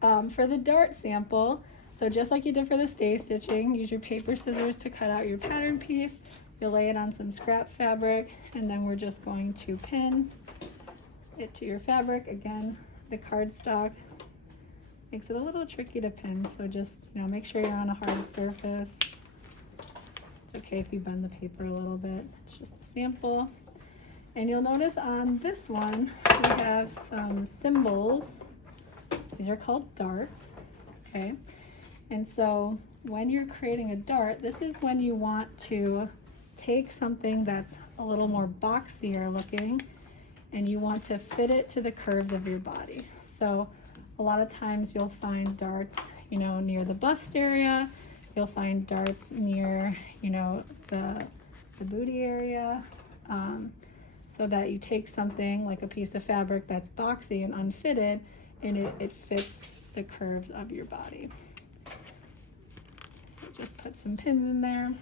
For the dart sample, so just like you did for the stay stitching, use your paper scissors to cut out your pattern piece. You'll lay it on some scrap fabric, and then we're just going to pin it to your fabric. Again, the cardstock makes it a little tricky to pin, so just make sure you're on a hard surface. It's okay if you bend the paper a little bit. It's just a sample. And you'll notice on this one we have some symbols. These are called darts, okay? And so when you're creating a dart, this is when you want to take something that's a little more boxier looking and you want to fit it to the curves of your body. So a lot of times you'll find darts, near the bust area. You'll find darts near, the booty area. So that you take something like a piece of fabric that's boxy and unfitted, and it fits the curves of your body. So just put some pins in there,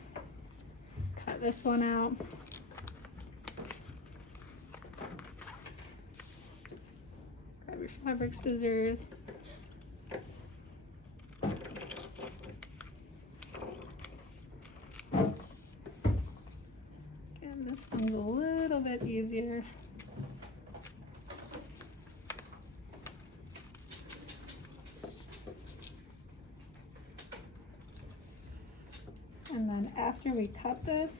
cut this one out. Grab your fabric scissors. Again, this one's a little bit easier. And then after we cut this,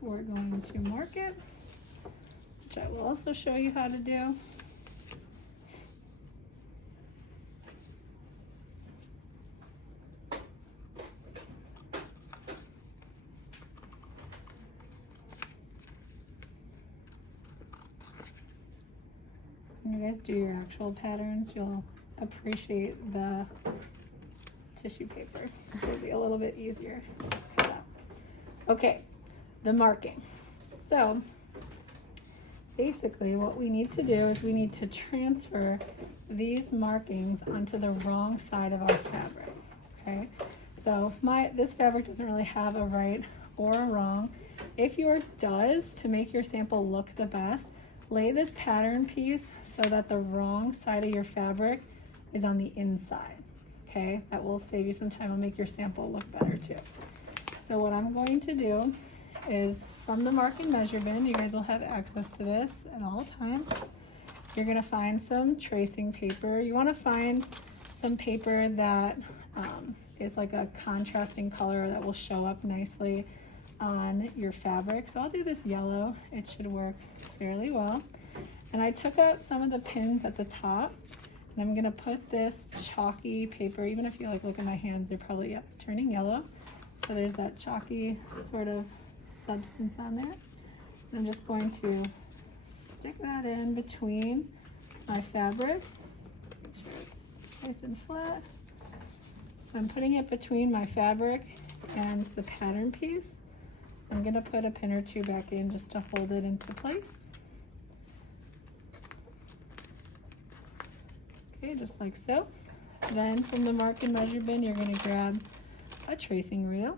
we're going to mark it, which I will also show you how to do. When you guys do your actual patterns, you'll appreciate the tissue paper. It'll be a little bit easier. Okay, the marking. So basically what we need to do is we need to transfer these markings onto the wrong side of our fabric, okay? So this fabric doesn't really have a right or a wrong. If yours does, to make your sample look the best, lay this pattern piece so that the wrong side of your fabric is on the inside, okay? That will save you some time and make your sample look better too. So what I'm going to do is, from the marking measure bin, you guys will have access to this at all times. You're gonna find some tracing paper. You wanna find some paper that is like a contrasting color that will show up nicely on your fabric. So I'll do this yellow. It should work fairly well. And I took out some of the pins at the top, and I'm gonna put this chalky paper, even if you look at my hands, they're probably turning yellow. So there's that chalky sort of substance on there. And I'm just going to stick that in between my fabric. Make sure it's nice and flat. So I'm putting it between my fabric and the pattern piece. I'm gonna put a pin or two back in just to hold it into place. Okay, just like so. Then from the mark and measure bin, you're gonna grab a tracing reel,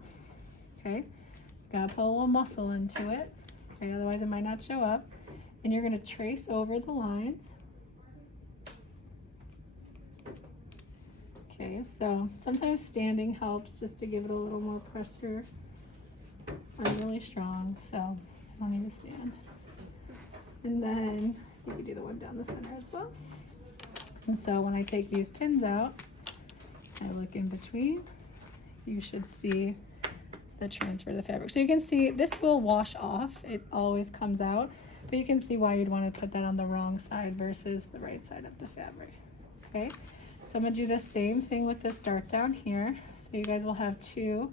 okay? Gotta put a little muscle into it, okay? Otherwise it might not show up. And you're gonna trace over the lines. Okay, so sometimes standing helps just to give it a little more pressure. I'm really strong, so I don't need to stand. And then you can do the one down the center as well. And so when I take these pins out, I look in between, you should see the transfer of the fabric. So you can see this will wash off, it always comes out, but you can see why you'd want to put that on the wrong side versus the right side of the fabric, okay? So I'm gonna do the same thing with this dart down here. So you guys will have two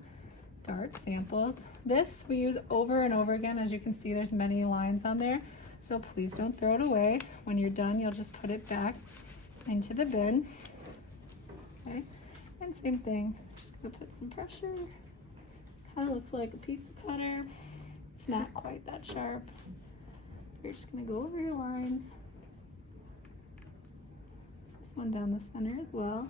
dart samples. This we use over and over again. As you can see, there's many lines on there, so please don't throw it away. When you're done, you'll just put it back into the bin, okay? And same thing, just gonna put some pressure. Kind of looks like a pizza cutter. It's not quite that sharp. You're just gonna go over your lines. This one down the center as well.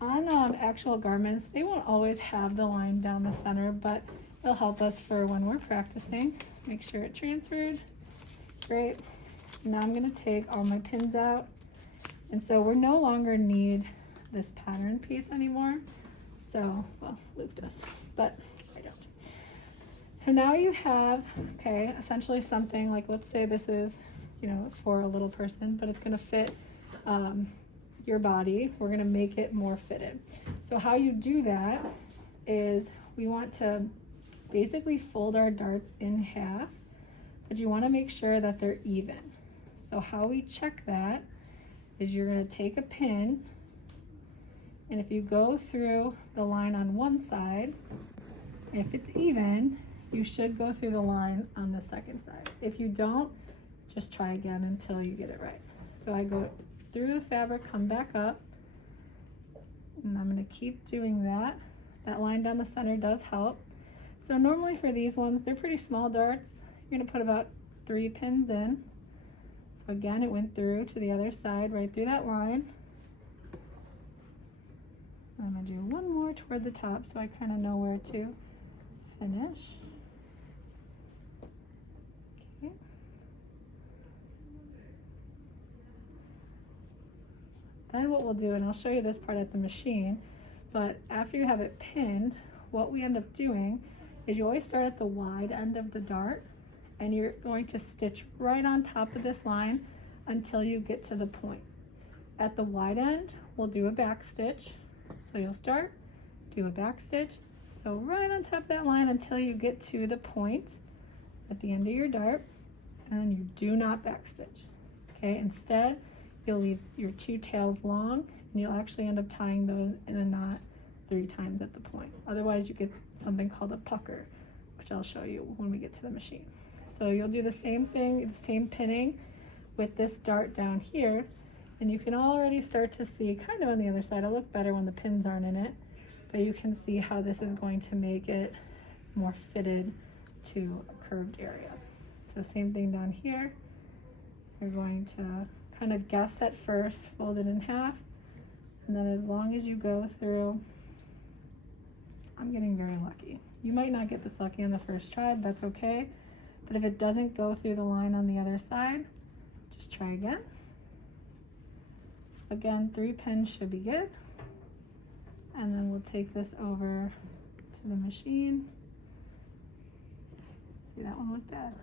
On actual garments, they won't always have the line down the center, but it'll help us for when we're practicing. Make sure it transferred. Great. Now I'm gonna take all my pins out And so we're no longer need this pattern piece anymore. So, well, Luke does, but I don't. So now you have, okay, essentially something like, let's say this is, you know, for a little person, but it's gonna fit your body. We're gonna make it more fitted. So how you do that is we want to basically fold our darts in half, but you wanna make sure that they're even. So how we check that is you're gonna take a pin, and if you go through the line on one side, if it's even, you should go through the line on the second side. If you don't, just try again until you get it right. So I go through the fabric, come back up, and I'm gonna keep doing that. That line down the center does help. So normally for these ones, they're pretty small darts. You're gonna put about 3 pins in. So again, it went through to the other side, right through that line. I'm gonna do one more toward the top so I kind of know where to finish. Okay. Then what we'll do, and I'll show you this part at the machine, but after you have it pinned, what we end up doing is you always start at the wide end of the dart, and you're going to stitch right on top of this line until you get to the point. At the wide end, we'll do a back stitch. So you'll start, do a back stitch, so right on top of that line until you get to the point at the end of your dart, and then you do not back stitch. Okay, instead you'll leave your 2 tails long, and you'll actually end up tying those in a knot 3 times at the point. Otherwise you get something called a pucker, which I'll show you when we get to the machine. So you'll do the same thing, the same pinning with this dart down here, and you can already start to see kind of on the other side. It'll look better when the pins aren't in it, but you can see how this is going to make it more fitted to a curved area. So same thing down here. You're going to kind of guess at first, fold it in half, and then as long as you go through, I'm getting very lucky. You might not get this lucky on the first try, that's okay. But if it doesn't go through the line on the other side, just try again. Again, 3 pins should be good. And then we'll take this over to the machine. See, that one was bad.